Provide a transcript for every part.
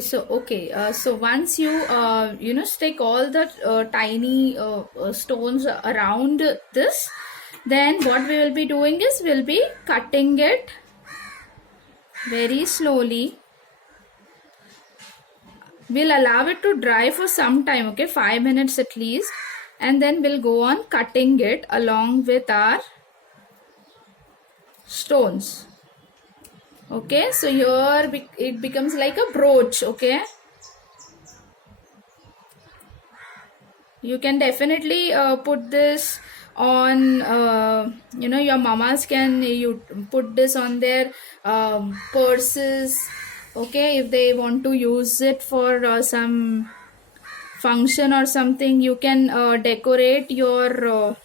So okay, so once you stick all the tiny stones around this, then what we will be doing is we'll be cutting it very slowly. We'll allow it to dry for some time, okay, 5 minutes at least, and then we'll go on cutting it along with our stones. Okay, so here it becomes like a brooch. Okay, you can definitely put this on your mamas can you put this on their purses, okay, if they want to use it for some function or something. You can decorate your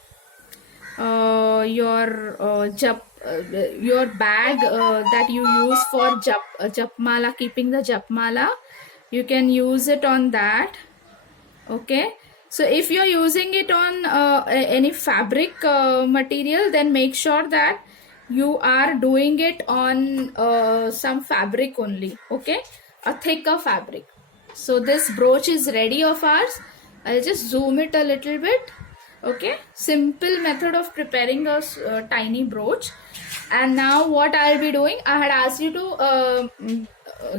bag that you use for japmala, keeping the japmala. You can use it on that. Okay, so if you're using it on any fabric material, then make sure that you are doing it on some fabric only, okay, a thicker fabric. So this brooch is ready of ours. I'll just zoom it a little bit. Okay, simple method of preparing a tiny brooch. And now what I'll be doing, I had asked you to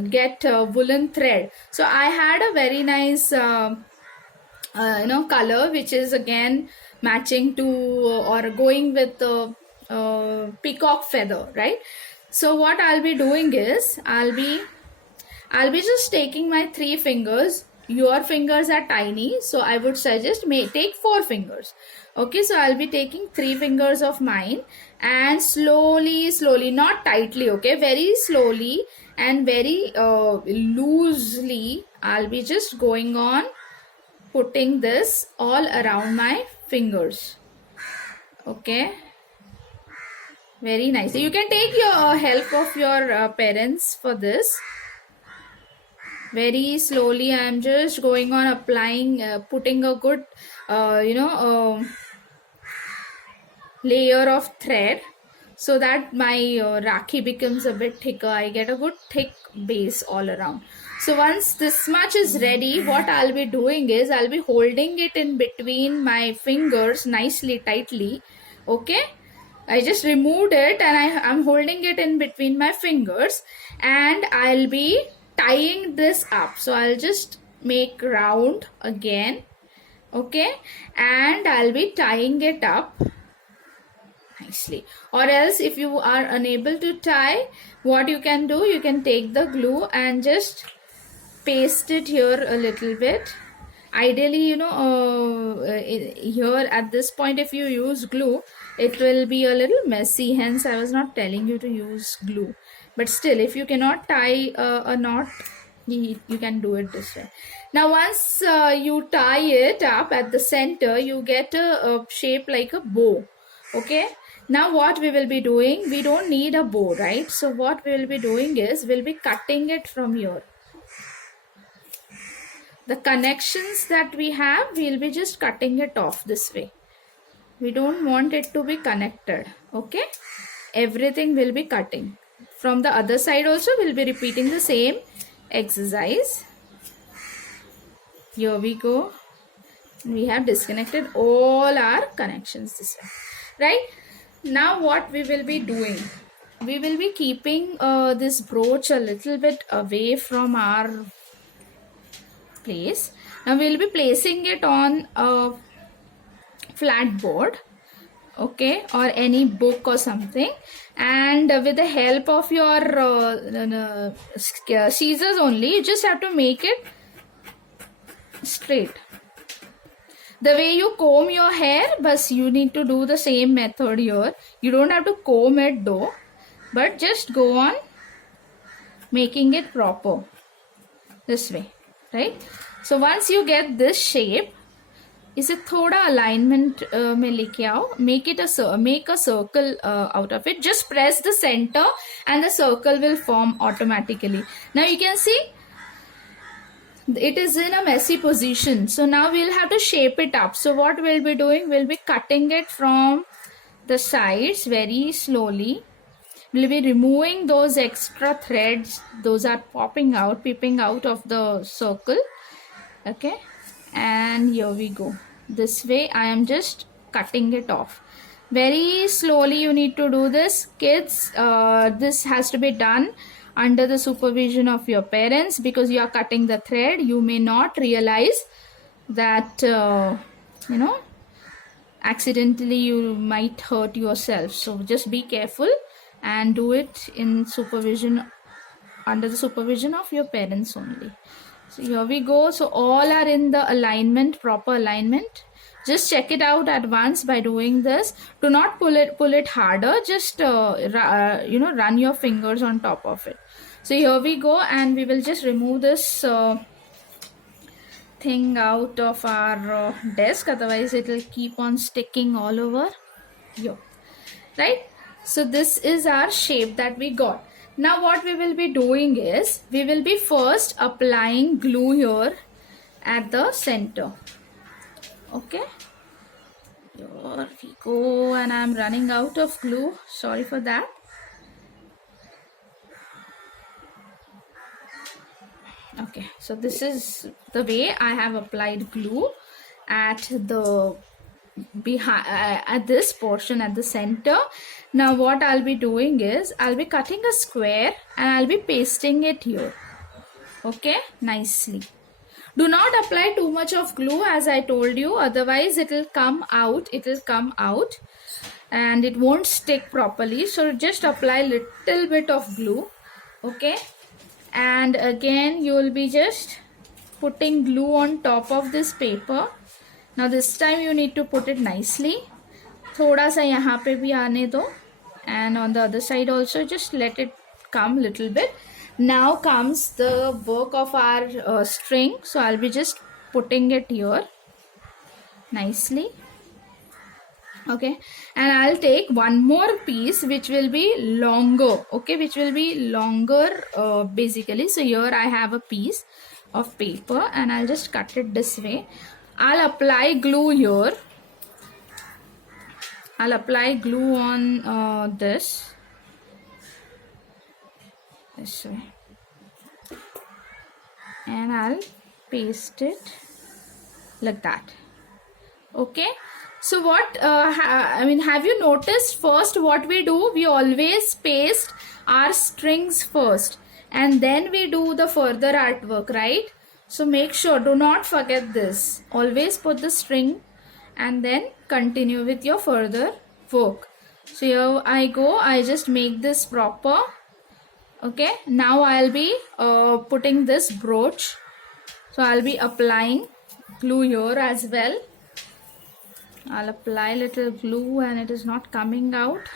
get woolen thread. So I had a very nice color which is again matching to or going with the peacock feather, right? So what I'll be doing is I'll be just taking my 3 fingers. Your fingers are tiny, so I would suggest take 4 fingers. Okay, so I'll be taking 3 fingers of mine and slowly, not tightly, okay, very slowly and very loosely, I'll be just going on putting this all around my fingers. Okay, very nice. You can take your help of your parents for this. Very slowly I am just going on applying, putting a good layer of thread so that my rakhi becomes a bit thicker. I get a good thick base all around. So once this much is ready, what I'll be doing is I'll be holding it in between my fingers nicely, tightly. Okay, I just removed it and I'm holding it in between my fingers, and I'll be tying this up. So I'll just make round again, okay, and I'll be tying it up nicely. Or else if you are unable to tie, what you can do, you can take the glue and just paste it here a little bit. Ideally, here at this point, if you use glue, it will be a little messy, hence I was not telling you to use glue. But still, if you cannot tie a knot, you can do it this way. Now once you tie it up at the center, you get a shape like a bow. Okay, now what we will be doing, we don't need a bow, right? So what we will be doing is we'll be cutting it from here. The connections that we have, we'll be just cutting it off this way. We don't want it to be connected. Okay, everything will be cutting. From the other side also we'll be repeating the same exercise. Here we go. We have disconnected all our connections this way, right? Now what we will be doing, we will be keeping this brooch a little bit away from our place. Now we will be placing it on a flat board, okay, or any book or something, and with the help of your scissors only, you just have to make it straight. The way you comb your hair, but you need to do the same method here. You don't have to comb it though, but just go on making it proper this way, right? So once you get this shape, इसे थोड़ा alignment में लेके आओ, make a circle out of it. Just press the center and the circle will form automatically. Now you can see it is in a messy position. So now we'll have to shape it up. So what we'll be doing, we'll be cutting it from the sides very slowly. We'll be removing those extra threads. Those are peeping out of the circle. Okay, and here we go. This way I am just cutting it off. Very slowly you need to do this, kids. This has to be done under the supervision of your parents, because you are cutting the thread. You may not realize that accidentally you might hurt yourself. So just be careful and do it in supervision, under the supervision of your parents only. So here we go. So all are in the alignment, proper alignment. Just check it out at once by doing this. Do not pull it harder. Just run your fingers on top of it. So here we go, and we will just remove this thing out of our desk, otherwise it will keep on sticking all over here, right? So this is our shape that we got. Now what we will be doing is, we will be first applying glue here at the center. Okay, here we go, and I'm running out of glue, sorry for that. Okay, so this is the way I have applied glue at the behind, at this portion at the center. Now what I'll be doing is, I'll be cutting a square and I'll be pasting it here. Okay, nicely. Do not apply too much of glue, as I told you, otherwise it will come out, and it won't stick properly. So just apply little bit of glue. Okay, and again you will be just putting glue on top of this paper. Now this time you need to put it nicely. Thoda sa yahan pe bhi aane do, and on the other side also just let it come little bit. Now comes the work of our string. So I'll be just putting it here nicely. Okay, and I'll take one more piece which will be longer. Okay, which will be longer basically. So here I have a piece of paper and I'll just cut it this way. I'll apply glue here. I'll apply glue on this way, and I'll paste it like that. Okay, so what have you noticed, first what we do, we always paste our strings first and then we do the further artwork, right? So make sure, do not forget this. Always put the string and then continue with your further work. So here I go, I just make this proper. Okay, now I'll be putting this brooch. So I'll be applying glue here as well. I'll apply little glue and it is not coming out.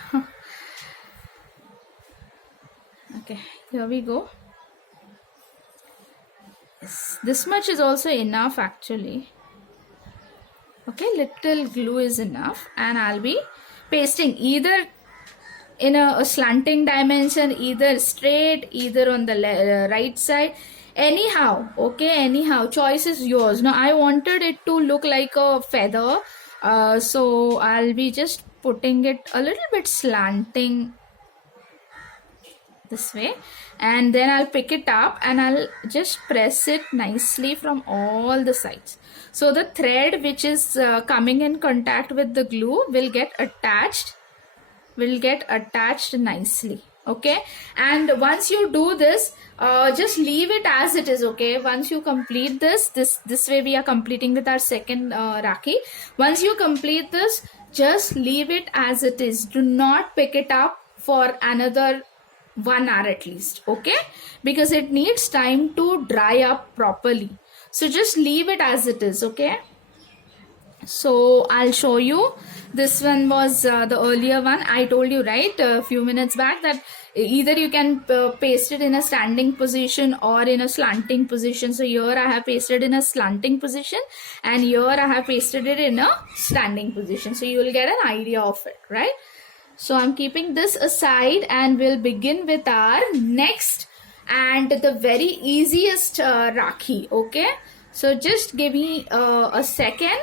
Okay, here we go. Yes, this much is also enough actually. Okay, little glue is enough, and I'll be pasting either in a slanting dimension, either straight, either on the right side, anyhow. Okay, anyhow, choice is yours. Now I wanted it to look like a feather, so I'll be just putting it a little bit slanting this way, and then I'll pick it up and I'll just press it nicely from all the sides. So the thread which is coming in contact with the glue will get attached nicely. Okay, and once you do this, just leave it as it is. Okay, once you complete this way, we are completing with our second Rakhi. Once you complete this, just leave it as it is. Do not pick it up for another 1 hour at least. Okay, because it needs time to dry up properly. So just leave it as it is. Okay, so I'll show you. This one was the earlier one. I told you, right, a few minutes back, that either you can paste it in a standing position or in a slanting position. So here I have pasted in a slanting position and here I have pasted it in a standing position. So you will get an idea of it, right? So I'm keeping this aside and we'll begin with our next and the very easiest Rakhi. Okay, so just give me a second.